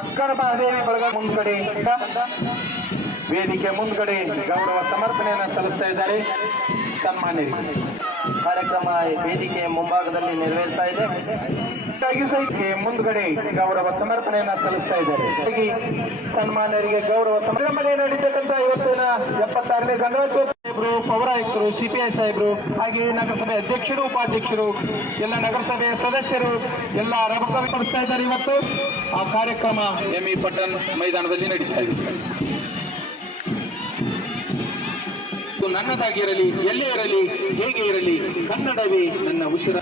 ಅಕ್ಕರ ಮಹಾದೇವಿ ಬಳಗ ಮುಂದ್ಗಡೆ ವೇದಿಕೆ ಮುಂದ್ಗಡೆ ಗೌರವ ಸಮರ್ಪಣೆಯನ್ನು ಸಲ್ಲಿಸ್ತಾ ಇದ್ದಾರೆ ಸನ್ಮಾನ್ಯರಿಗೆ. ಕಾರ್ಯಕ್ರಮ ವೇದಿಕೆಯ ಮುಂಭಾಗದಲ್ಲಿ ನೆರವೇರ್ತಾ ಇದೆ. ಮುಂದ್ಗಡೆ ಗೌರವ ಸಮರ್ಪಣೆಯನ್ನ ಸಲ್ಲಿಸ್ತಾ ಇದ್ದಾರೆ. ಸನ್ಮಾನ್ಯರಿಗೆ ಗೌರವ ಸಮರ್ಪಣೆ ನಡೀತಕ್ಕಂಥ ಇವತ್ತಿನ 76ನೇ ಗಣರಾಜ್ಯೋತ್ಸವ ಸಾಹೇಬರು, ಪೌರಾಯುಕ್ತರು, ಸಿಪಿಐ ಸಾಹೇಬರು, ಹಾಗೆ ನಗರಸಭೆ ಅಧ್ಯಕ್ಷರು, ಉಪಾಧ್ಯಕ್ಷರು, ಎಲ್ಲ ನಗರಸಭೆಯ ಸದಸ್ಯರು ಎಲ್ಲ ರಭಸಪಡಿಸ್ತಾ ಇದ್ದಾರೆ. ಇವತ್ತು ಆ ಕಾರ್ಯಕ್ರಮ ಎಂಇ ಪಟ್ಟಣ ಮೈದಾನದಲ್ಲಿ ನಡೀತಾ ಇದೆ. ನನ್ನದಾಗಿರಲಿ, ಎಲ್ಲೇ ಇರಲಿ, ಹೇಗೆ ಇರಲಿ, ಕನ್ನಡವೇ ನನ್ನ ಉಸಿರ.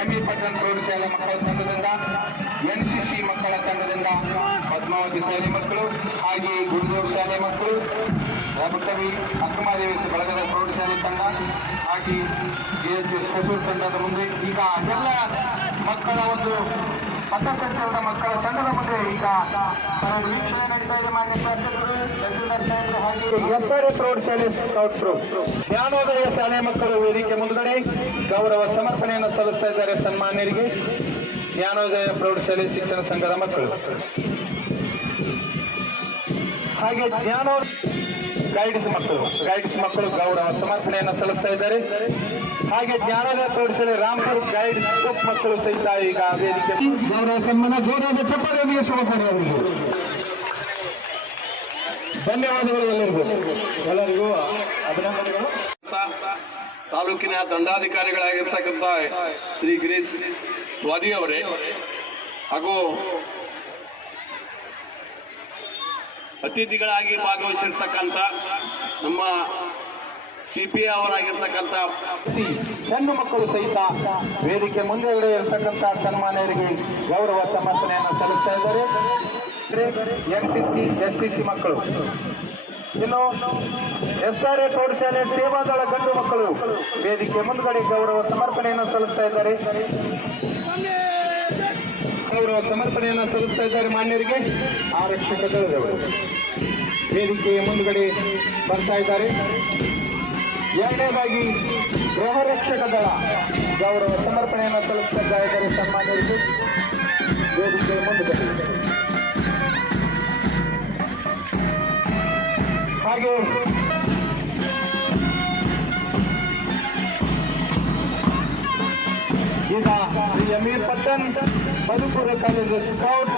ಎಂಇ ಪಟ್ಟಣ ಪ್ರೌಢಶಾಲೆ ಮಕ್ಕಳ ತಂಡದಿಂದ, ಎನ್ಸಿಸಿ ಮಕ್ಕಳ ತಂಡದಿಂದ, ಪದ್ಮಾವತಿ ಶಾಲೆ ಮಕ್ಕಳು, ಹಾಗೆ ಗುರುದೇವ್ ಶಾಲೆ ಮಕ್ಕಳು, ರಬಕವಿ ಅಕ್ಕಮಾದೇವಿ ಬಳಗದ ಪ್ರೌಢಶಾಲೆ ತಂಡ, ಹಾಗೆ AHS ಹೊಸೂರು ತಂಡದ ಮುಂದೆ ಈಗ ಎಲ್ಲ ಮಕ್ಕಳ ಒಂದು ಪಥಸಂಚಲನ ಮಕ್ಕಳ ತಂಡದ ಮುಂದೆ ಈಗ ವೀಕ್ಷಣೆ ನಡೀತಾ ಇದೆ. ಮಾನ್ಯ ಶಾಸಕರು, ತಹಸೀಲ್ದಾರ್ ಸಾಹೇಬರು, ಹಾಗೆ SRA ಪ್ರೌಢಶಾಲೆ ಸ್ಕೌಟ್ ಗ್ರೂಪ್, ಜ್ಞಾನೋದಯ ಶಾಲೆ ಮಕ್ಕಳು ವೇದಿಕೆ ಮುಂದ್ಗಡೆ ಗೌರವ ಸಮರ್ಪಣೆಯನ್ನು ಸಲ್ಲಿಸ್ತಾ ಇದ್ದಾರೆ ಸನ್ಮಾನ್ಯರಿಗೆ. ಜ್ಞಾನೋದಯ ಪ್ರೌಢಶಾಲೆ ಶಿಕ್ಷಣ ಸಂಘದ ಮಕ್ಕಳು, ಹಾಗೆ ಗೈಡ್ಸ್ ಮಕ್ಕಳು ಗೌರವ ಸಮರ್ಪಣೆಯನ್ನು ಸಲ್ಲಿಸ್ತಾ ಇದ್ದಾರೆ. ಹಾಗೆ ಜ್ಞಾನೋದಯ ಪ್ರೌಢಶಾಲೆ ರಾಮ್ಪುರ್ ಗೈಡ್ಸ್ ಗ್ರೂಪ್ ಮಕ್ಕಳು ಸಹಿತ ಈಗ ವೇದಿಕೆ ಗೌರವ ಸನ್ಮಾನ ಜೋರಾದ ಚಪ್ಪಾಳೆಯೊಂದಿಗೆ ಶುಭಕೋರಿ ಅವರಿಗೆ. ಧನ್ಯವಾದಗಳು ಎಲ್ಲರಿಗೂ ಅಭಿನಂದನೆಗಳು. ತಾಲೂಕಿನ ದಂಡಾಧಿಕಾರಿಗಳಾಗಿರ್ತಕ್ಕಂಥ ಶ್ರೀ ಗಿರೀಶ್ ಸ್ವಾದಿ ಅವರೇ ಹಾಗೂ ಅತಿಥಿಗಳಾಗಿ ಭಾಗವಹಿಸಿರ್ತಕ್ಕಂಥ ನಮ್ಮ CPI ಅವರಾಗಿರ್ತಕ್ಕಂಥ ಹೆಣ್ಣು ಮಕ್ಕಳು ಸಹಿತ ವೇದಿಕೆ ಮುಂದೆಗಡೆ ಇರತಕ್ಕಂಥ ಸನ್ಮಾನ್ಯರಿಗೆ ಗೌರವ ಸಮರ್ಪಣೆಯನ್ನು ಸಲ್ಲಿಸ್ತಾ ಇದ್ದಾರೆ. NCC STC ಮಕ್ಕಳು, ಇನ್ನು SRA ಪ್ರೌಢಶಾಲೆ ಸೇವಾದಳ ಗಂಡು ಮಕ್ಕಳು ವೇದಿಕೆ ಮುಂದ್ಗಡೆ ಗೌರವ ಸಮರ್ಪಣೆಯನ್ನು ಸಲ್ಲಿಸ್ತಾ ಇದ್ದಾರೆ. ಗೌರವ ಸಮರ್ಪಣೆಯನ್ನು ಸಲ್ಲಿಸ್ತಾ ಇದ್ದಾರೆ ಮಾನ್ಯರಿಗೆ. ಆರಕ್ಷಕ ದಳದವರು ವೇದಿಕೆಯ ಮುಂದ್ಗಡೆ ಬರ್ತಾ ಇದ್ದಾರೆ. ಎರಡನೇದಾಗಿ ಗೃಹ ರಕ್ಷಕ ದಳ ಗೌರವ ಸಮರ್ಪಣೆಯನ್ನು ಸಲ್ಲಿಸ್ತಾ ಇದ್ದಾರೆ ಸನ್ಮಾನ್ಯರಿಗೆ ವೇದಿಕೆಯ ಮುಂದ್ಗಡೆ. ಹಾಗೆ ಈಗ ಶ್ರೀ ಎಂಇ ಪಟ್ಟಣ ಮಧುಪುರ ಕಾಲೇಜು ಸ್ಕೌಟ್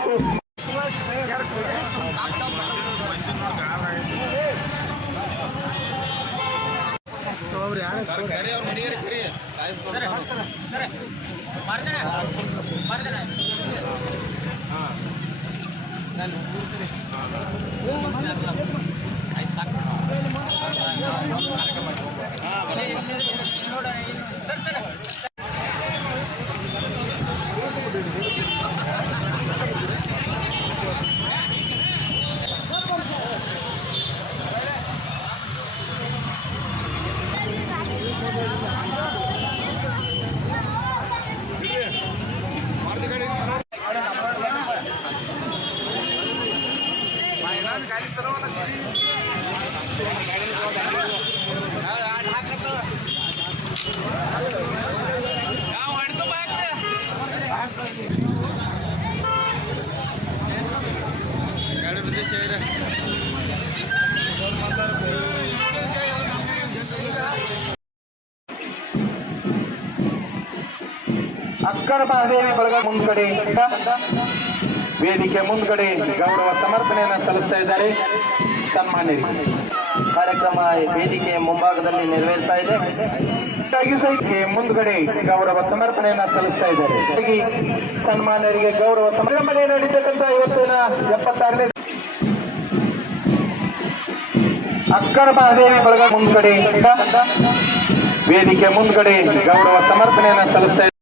ಅಕ್ಕರ ಮಹಾದೇವಿ ಬಳಗ ಮುಂದ್ಗಡೆ ವೇದಿಕೆ ಮುಂದ್ಗಡೆ ಗೌರವ ಸಮರ್ಪಣೆಯನ್ನು ಸಲ್ಲಿಸ್ತಾ ಇದ್ದಾರೆ ಸನ್ಮಾನ್ಯರಿಗೆ. ಕಾರ್ಯಕ್ರಮ ವೇದಿಕೆಯ ಮುಂಭಾಗದಲ್ಲಿ ನೆರವೇರ್ತಾ ಇದೆ. ಮುಂದ್ಗಡೆ ಗೌರವ ಸಮರ್ಪಣೆಯನ್ನು ಸಲ್ಲಿಸ್ತಾ ಇದ್ದಾರೆ. ಸನ್ಮಾನ್ಯರಿಗೆ ಗೌರವ ಸಮರ್ಪಣೆ ನಡೀತಕ್ಕಂಥ ಇವತ್ತಿನ 76ನೇ ಅಕ್ಕರ ಮಹಾದೇವಿ ಬಳಗ ಮುಂದ್ಗಡೆ ವೇದಿಕೆ ಮುಂದ್ಗಡೆ ಗೌರವ ಸಮರ್ಪಣೆಯನ್ನು ಸಲ್ಲಿಸ್ತಾ